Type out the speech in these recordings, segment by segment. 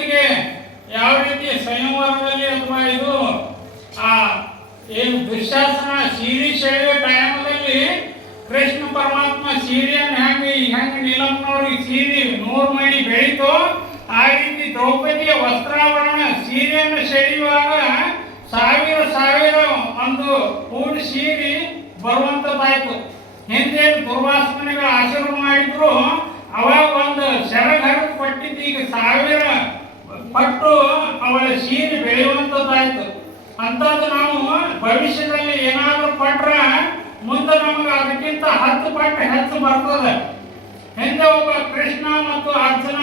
ಜಗತ್ತಿಗೆ ಯಾವ ರೀತಿ ಸಂಯಮದಲ್ಲಿ ಅಥವಾ ಇದು ಆ ಏನು ದುಶ್ಯಾಸನ ಸೀರೆ ಸೆಳೆಯುವ ಟೈಮಲ್ಲಿ ಕೃಷ್ಣ ಪರಮಾತ್ಮ ಸೀರೆಯನ್ನು ಹೆಂಗೆ ನೀಲಮ್ಮನವ್ರಿಗೆ ಸೀರೆ 100 ಮೈಲಿ ಬೆಳೀತು, ಆ ರೀತಿ ದ್ರೌಪದಿಯ ವಸ್ತ್ರಾಭರಣ ಸೀರೆಯನ್ನು ಸೆಳೆಯುವಾಗ ಸಾವಿರ ಒಂದು ಕೂಡಿ ಸೀರೆ ಬರುವಂಥದ್ದಾಯ್ತು. ಹಿಂದೆ ದುರ್ವಾಸನೆಗಳ ಆಶೀರ್ವಾದ ಮಾಡಿದ್ರು, ಅವಾಗ ಒಂದು ಸೆರಗರು ಕೊಟ್ಟಿದ್ದು ಈಗ 1000 ಪಟ್ಟು ಅವಳ ಸೀರೆ ಬೆಳೆಯುವಂಥದ್ದಾಯ್ತು. ಅಂಥದ್ದು ನಾವು ಭವಿಷ್ಯದಲ್ಲಿ ಏನಾದರೂ ಪಟ್ರೆ ಮುಂದೆ ನಮಗೆ ಅದಕ್ಕಿಂತ 10 ಪಟ್ಟು ಹೆಚ್ಚು ಬರ್ತದೆ. ಹಿಂದೆ ಒಬ್ಬ ಕೃಷ್ಣ ಮತ್ತು ಅರ್ಜುನ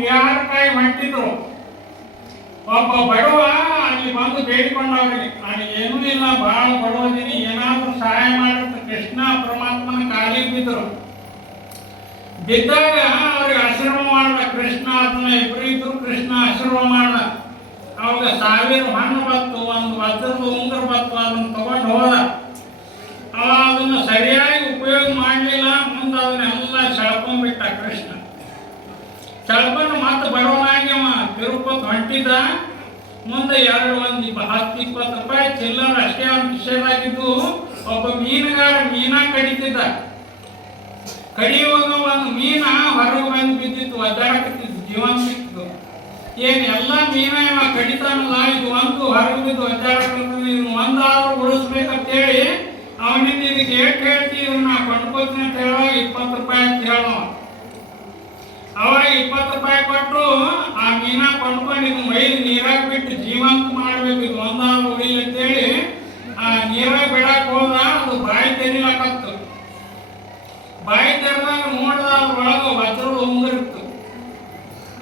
ವಿಹಾರಕ್ಕಾಗಿ ಹೊಂಟಿದ್ರು. ಒಬ್ಬ ಬಡವ ಅಲ್ಲಿ ಬಂದು ಬೇಡಿಕೊಂಡವ್ರಿಗೆ, ನಾನು ಏನೂ ಇಲ್ಲ, ಬಹಳ ಬಡವದಿನಿ, ಏನಾದರೂ ಸಹಾಯ ಮಾಡುತ್ತೆ. ಕೃಷ್ಣ ಪರಮಾತ್ಮನ ಕಾಲಿಗೆ ಬಿದ್ದರು. ಬಿದ್ದಾಗ ಅವ್ರಿಗೆ ಆಶೀರ್ವಾದ ಮಾಡ್ದ ಕೃಷ್ಣ. ಅರ್ಜುನ ಇಬ್ಬರು ಇದ್ರು. ಕೃಷ್ಣ ಆಶೀರ್ವಾದ ಮಾಡ್ದ. ಅವಾಗ 1000 ಹಣ್ಣು ಬತ್ತು, ಒಂದು ವಜ್ರದ ಉಂಗುರ ಬತ್ತು. ಅದನ್ನು ತಗೊಂಡು ಹೋದ. ಅದನ್ನು ಸರಿಯಾಗಿ ಉಪಯೋಗ ಮಾಡಲಿಲ್ಲ. ಮುಂದೆ ಅದನ್ನೆಲ್ಲ ಸೆಳ್ಕೊಂಡ್ಬಿಟ್ಟ ಕೃಷ್ಣ. ಸೆಳ್ಕೊಂಡು ಮತ್ತೆ ಬಡವನಾಗಿ ಅವ ತಿರುಪತಿ ಹೊಂಟಿದ್ದ. ಮುಂದೆ 10-20 ರೂಪಾಯಿ ಚಿಲ್ಲರ್ ಅಷ್ಟೇ ಅವನ ಕಿಶೆದಾಗಿದ್ದು. ಒಬ್ಬ ಮೀನುಗಾರ ಮೀನಾ ಕಡಿತಿದ್ದ. ಕಡಿಯುವಾಗ ಒಂದು ಮೀನ ಹೊರಗೆ ಬಂದು ಬಿದ್ದಿತ್ತು, ಒದ್ದಾಡಕತ್ತಿತ್ತು, ಜೀವನ ಸಿಕ್ತು. ಏನು ಎಲ್ಲ ಮೀನ ಕಡಿತಾನಲ್ಲ, ಇದು ಒಂದು ಹೊರಗೆ ಬಿದ್ದು ಒದ್ದಾಡಕತ್ತಿದ್ದು, ಇದನ್ನು ಒಂದಾದ್ರೂ ಉಳಿಸ್ಬೇಕಂತೇಳಿ ಅವನಿಂದ ಇದಕ್ಕೆ ಎಷ್ಟು ಹೇಳ್ತಿ, ಇದನ್ನ ಕೊಂಡ್ಕೋತೀನಿ ಅಂತ ಹೇಳುವಾಗ 20 ರೂಪಾಯಿ ಅಂತ ಹೇಳೋ. ಅವಾಗ 20 ರೂಪಾಯಿ ಕೊಟ್ಟು ಆ ಮೀನ ಕೊಂಡ್ಕೊಂಡು ಇದು ಮೈದು ನೀರಾಗ ಬಿಟ್ಟು ಜೀವಂತ ಮಾಡ್ಬೇಕು, ಇದು ಒಂದಾದ್ರೂ ಉಳಿಲಿ ಅಂತೇಳಿ ಆ ನೀರಾಗ ಬಿಡಕ್ಕೆ ಹೋದ. ಅದು ಬಾಯಿ ತೆರಿಲಾಕತ್ತು. ಬಾಯಿ ತೆರೆದಾಗ ನೋಡಿದ ಅದ್ರೊಳಗೆ ವಜ್ರದ ಉಂಗುರ ಇತ್ತು.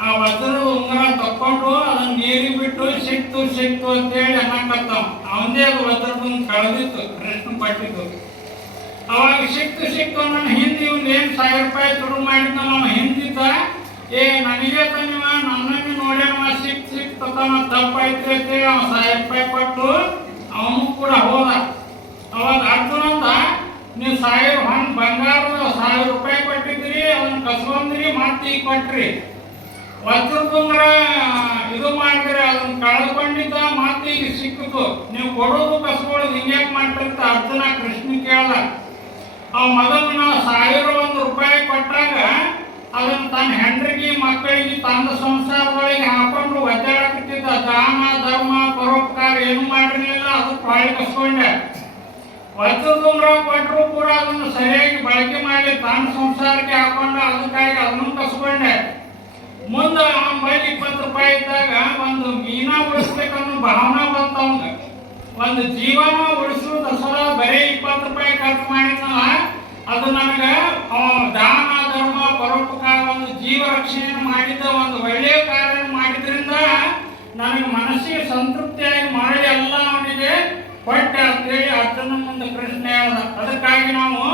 ಆ ವಜ್ರದ ಉಂಗುರ ತಕ್ಕೊಂಡು ಅದನ್ನ ನೀರಿಗೆ ಬಿಟ್ಟು ಸಿಕ್ತು ಅಂತೇಳಿ ಅನ್ನಕತ್ತಾವ. ಅವನದೇ ಅದು ವಜ್ರದ ಕಳೆದಿತ್ತು, ಕೃಷ್ಣ ಪಟ್ಟಿದ್ದು. ಅವಾಗ ಸಿಕ್ತು ನನ್ನ ಹಿಂದೆ ಇವ್ನು ಏನು 1000 ರೂಪಾಯಿ ತುಡು ಮಾಡಿದ್ದ ನಾವು ಹಿಂದಿದ್ದ. ನನಗೆ ತನಿವ ನನ್ನನ್ನು ನೋಡ್ಯಾನವ ಸಿಕ್ತು ತಪ್ಪಾಯ್ತು ಅಂತೇಳಿ ಅವ 1000 ರೂಪಾಯಿ ಕೊಟ್ಟು ಅವನು ಕೂಡ ಹೋದ. ಅವಾಗ ಅರ್ಜುನಂದ, ನೀವು 1000 ಹಣ್ಣು ಬಂಗಾರದ 1000 ರೂಪಾಯಿ ಕೊಟ್ಟಿದ್ರಿ, ಅದನ್ನ ಕಸ್ಕೊಂಡ್ರಿ, ಮತ್ತೆ ಈಗ ಕೊಟ್ರಿ. ವಜ್ರದುಂಗ್ರ ಇದು ಮಾಡಿದ್ರೆ ಅದನ್ನ ಕಳ್ಕೊಂಡಿದ್ದ, ಮತ್ತೆ ಈಗ ಸಿಕ್ಕಿತು. ನೀವು ಕೊಡೋದು ಕಸ್ಕೊಳ್ಳೋದು ಹಿಂಗ್ಯಾಕೆ ಮಾಡ್ತಿರ್ತ ಅರ್ಜುನ ಕೃಷ್ಣ ಕೇಳ್ದ. ಅವ ಮೊದಲು ನಾವು 1001 ರೂಪಾಯಿ ಕೊಟ್ಟಾಗ ಅದನ್ನು ತನ್ನ ಹೆಂಡ್ರಿಗೆ ಮಕ್ಕಳಿಗೆ ತನ್ನ ಸಂಸಾರದೊಳಗೆ ಹಾಕೊಂಡು ಒದ್ದಾಡಕತ್ತಿದ್ದ. ದಾನ ಧರ್ಮ ಪರೋಪಕಾರ ಏನು ಮಾಡಿರ್ಲಿಲ್ಲ, ಅದಕ್ಕೆ ಹೊಳೆ ಕಸ್ಕೊಂಡೆ. ವಜ್ರದುಂಗ್ರ ಕೊಟ್ಟರು ಕೂಡ ಅದನ್ನು ಸರಿಯಾಗಿ ಬಳಕೆ ಮಾಡಿ ತನ್ನ ಸಂಸಾರಕ್ಕೆ ಹಾಕೊಂಡು ಅದಕ್ಕಾಗಿ ಅದನ್ನು ಕಸ್ಕೊಂಡೆ. ಮುಂದೆ ಅವನ ಬೈಲಿ 20 ರೂಪಾಯಿ ಇದ್ದಾಗ ಒಂದು ಮೀನ ಉಳಿಸ್ಬೇಕನ್ನೋ ಭಾವನೆ ಬಂತ ಅವಂಗ. ಒಂದು ಜೀವನ ಉಳಿಸುವುದ ಸಲ ಬರೀ 20 ರೂಪಾಯಿ ಖರ್ಚು ಮಾಡಿದ್ನಲ್ಲ, ಅದು ನನಗೆ ದಾನ ಧರ್ಮ ಪರೋಪಕಾರ ಒಂದು ಜೀವ ರಕ್ಷಣೆ ಮಾಡಿದ್ದ ಒಂದು ಒಳ್ಳೆಯ ಕಾರ್ಯ ಮಾಡಿದ್ರಿಂದ ನನಗೆ ಮನಸ್ಸಿಗೆ ಸಂತೃಪ್ತಿಯಾಗಿ ಮಾಡಿ ಎಲ್ಲ ಅವನಿಗೆ ಕೊಟ್ಟೆ ಅಂತೇಳಿ ಅರ್ಜುನ ಮುಂದೆ ಕೃಷ್ಣ ಹೇಳ್ದ. ಅದಕ್ಕಾಗಿ ನಾವು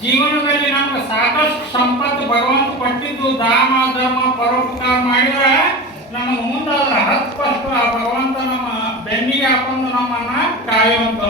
ಜೀವನದಲ್ಲಿ ನಮ್ಗೆ ಸಾಕಷ್ಟು ಸಂಪತ್ತು ಭಗವಂತ ಕೊಟ್ಟಿದ್ದು ದಾನ ಧರ್ಮ ಪರೋಪಕಾರ ಮಾಡಿದ್ರೆ ನಮಗೆ ಮುಂದೆ ಅದರ 10 ಪಟ್ಟು ಆ ಭಗವಂತ ನಮ್ಮ ಬೆನ್ನಿಗೆ ಹಾಕೊಂಡು ನಮ್ಮನ್ನ ಕಾಯುವಂತ.